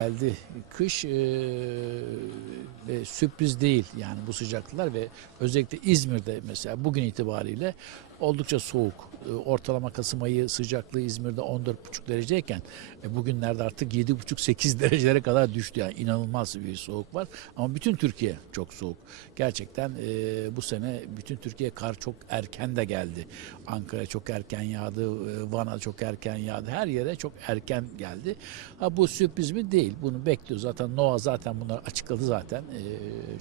geldi. Kış e, ve sürpriz değil yani bu sıcaklıklar ve özellikle İzmir'de mesela bugün itibariyle oldukça soğuk. E, ortalama Kasım ayı sıcaklığı İzmir'de 14,5 dereceyken e, bugünlerde artık 7,5-8 derecelere kadar düştü. Yani inanılmaz bir soğuk var. Ama bütün Türkiye çok soğuk. Gerçekten e, bu sene bütün Türkiye kar çok erken de geldi. Ankara çok erken yağdı, e, Van'a çok erken yağdı. Her yere çok erken geldi. Ha bu sürpriz mi? Değil. Bunu bekliyoruz. Zaten NOAA zaten bunları açıkladı zaten.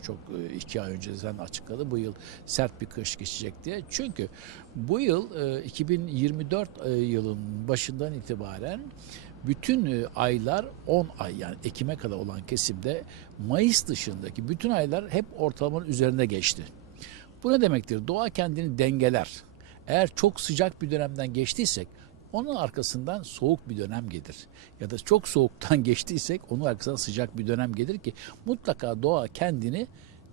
Çok iki ay önce zaten açıkladı. Bu yıl sert bir kış geçecek diye. Çünkü bu yıl e, 2024 e, yılın başından itibaren bütün e, aylar 10 ay yani Ekim'e kadar olan kesimde Mayıs dışındaki bütün aylar hep ortalamanın üzerinde geçti. Bu ne demektir? Doğa kendini dengeler. Eğer çok sıcak bir dönemden geçtiysek onun arkasından soğuk bir dönem gelir. Ya da çok soğuktan geçtiysek onun arkasından sıcak bir dönem gelir ki mutlaka doğa kendini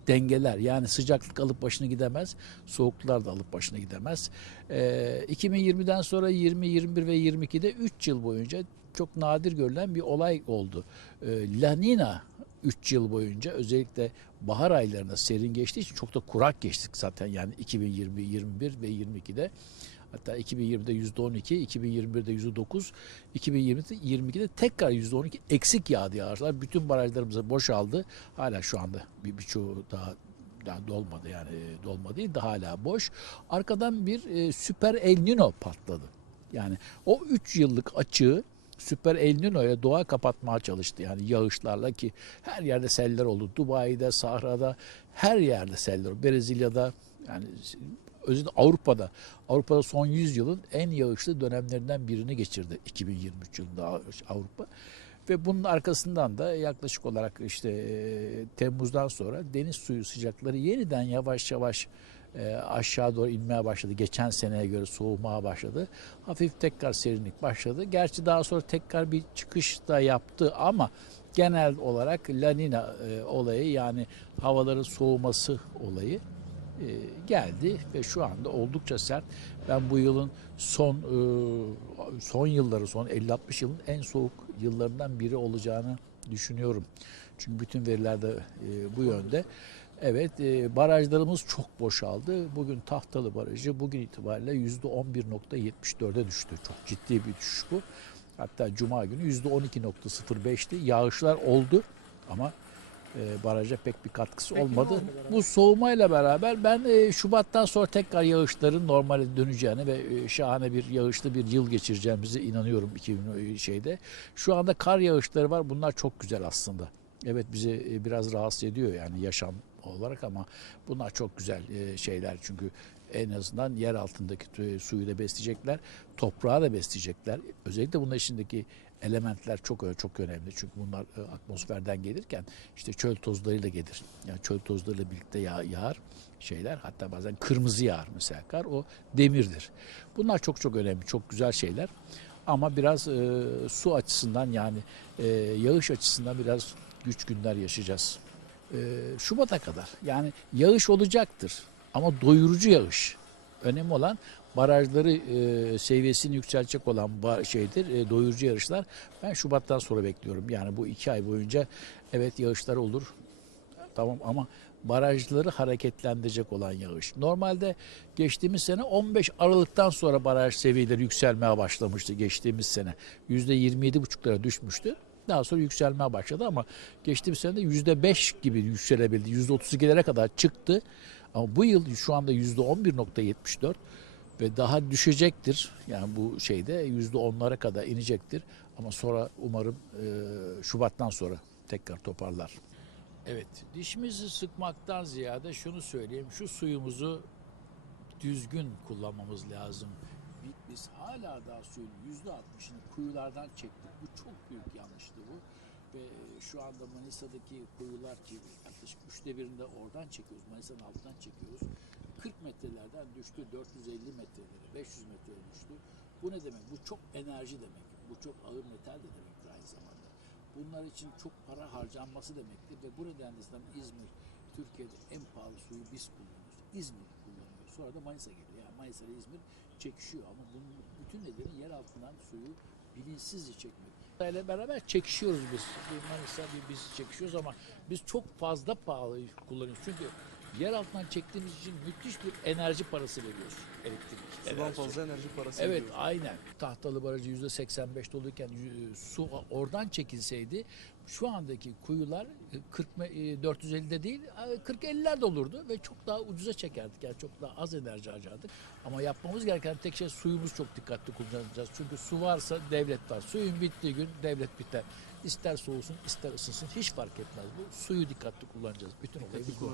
dengeler. Yani sıcaklık alıp başını gidemez, soğuklar da alıp başını gidemez. Ee, 2020'den sonra 20, 21 ve 22'de 3 yıl boyunca çok nadir görülen bir olay oldu. Ee, La Nina 3 yıl boyunca özellikle bahar aylarında serin geçtiği için çok da kurak geçtik zaten yani 2020, 21 ve 22'de. Hatta 2020'de %12, 2021'de %9, 2020'de 22'de tekrar %12 eksik yağdı yağışlar. Bütün barajlarımız boşaldı. Hala şu anda bir birçoğu daha daha dolmadı yani e, dolma değil de hala boş. Arkadan bir e, süper El Nino patladı. Yani o 3 yıllık açığı Süper El Nino'ya doğa kapatmaya çalıştı. Yani yağışlarla ki her yerde seller oldu. Dubai'de, Sahra'da her yerde seller oldu. Brezilya'da yani özellikle Avrupa'da. Avrupa'da son 100 yılın en yağışlı dönemlerinden birini geçirdi 2023 yılında Avrupa. Ve bunun arkasından da yaklaşık olarak işte Temmuz'dan sonra deniz suyu sıcakları yeniden yavaş yavaş e, aşağı doğru inmeye başladı. Geçen seneye göre soğumaya başladı. Hafif tekrar serinlik başladı. Gerçi daha sonra tekrar bir çıkış da yaptı ama genel olarak La Nina e, olayı yani havaların soğuması olayı e, geldi ve şu anda oldukça sert. Ben bu yılın son e, son yılları, son 50-60 yılın en soğuk yıllarından biri olacağını düşünüyorum. Çünkü bütün veriler de e, bu yönde. Evet e, barajlarımız çok boşaldı. Bugün Tahtalı Barajı bugün itibariyle %11.74'e düştü. Çok ciddi bir düşüş bu. Hatta Cuma günü %12.05'ti. Yağışlar oldu ama e, baraja pek bir katkısı olmadı. Bu soğumayla beraber ben e, Şubat'tan sonra tekrar yağışların normale döneceğini ve e, şahane bir yağışlı bir yıl geçireceğimize inanıyorum 2000 şeyde. Şu anda kar yağışları var. Bunlar çok güzel aslında. Evet bizi e, biraz rahatsız ediyor yani yaşam olarak ama bunlar çok güzel e, şeyler çünkü en azından yer altındaki suyu da besleyecekler, toprağı da besleyecekler. Özellikle bunun içindeki elementler çok çok önemli çünkü bunlar e, atmosferden gelirken işte çöl tozlarıyla gelir. Yani çöl tozlarıyla birlikte yağ, yağar şeyler hatta bazen kırmızı yağar mesela kar o demirdir. Bunlar çok çok önemli, çok güzel şeyler. Ama biraz e, su açısından yani e, yağış açısından biraz güç günler yaşayacağız. E, Şubat'a kadar yani yağış olacaktır ama doyurucu yağış. Önemli olan barajları e, seviyesini yükseltecek olan şeydir, e, doyurucu yarışlar. Ben Şubat'tan sonra bekliyorum. Yani bu iki ay boyunca evet yağışlar olur. Tamam ama barajları hareketlendirecek olan yağış. Normalde geçtiğimiz sene 15 Aralık'tan sonra baraj seviyeleri yükselmeye başlamıştı geçtiğimiz sene. %27,5'lara düşmüştü. Daha sonra yükselmeye başladı ama geçtiğimiz sene de %5 gibi yükselebildi. %32'lere kadar çıktı. Ama bu yıl şu anda %11.74 ve daha düşecektir. Yani bu şeyde %10'lara kadar inecektir. Ama sonra umarım e, Şubat'tan sonra tekrar toparlar. Evet, dişimizi sıkmaktan ziyade şunu söyleyeyim. Şu suyumuzu düzgün kullanmamız lazım. Biz hala daha suyun yüzde altmışını kuyulardan çektik. Bu çok büyük yanlıştı bu. Ve şu anda Manisa'daki kuyular ki yaklaşık üçte birinde oradan çekiyoruz. Manisa'nın altından çekiyoruz. 40 metrelerden düştü 450 metrelere, 500 metreye düştü. Bu ne demek? Bu çok enerji demek. Bu çok ağır metal de demektir aynı zamanda. Bunlar için çok para harcanması demektir ve bu nedenle İzmir Türkiye'de en pahalı suyu biz kullanıyoruz. İzmir. Sonra da Manisa geliyor. Yani Manisa ile İzmir çekişiyor ama bunun bütün nedeni yer altından suyu bilinçsizce çekmek. ile beraber çekişiyoruz biz. Bir Manisa bir biz çekişiyoruz ama biz çok fazla pahalı kullanıyoruz. Çünkü yer altından çektiğimiz için müthiş bir enerji parası veriyoruz. Elektrik. Sudan enerjisi. fazla enerji parası Evet veriyor. aynen. Tahtalı barajı yüzde 85 doluyken y- su oradan çekilseydi şu andaki kuyular e, 40 me- e, 450'de değil 40-50'ler de olurdu ve çok daha ucuza çekerdik. Yani çok daha az enerji harcardık. Ama yapmamız gereken tek şey suyumuz çok dikkatli kullanacağız. Çünkü su varsa devlet var. Suyun bittiği gün devlet biter. İster soğusun ister ısınsın hiç fark etmez bu. Suyu dikkatli kullanacağız. Bütün olay bu.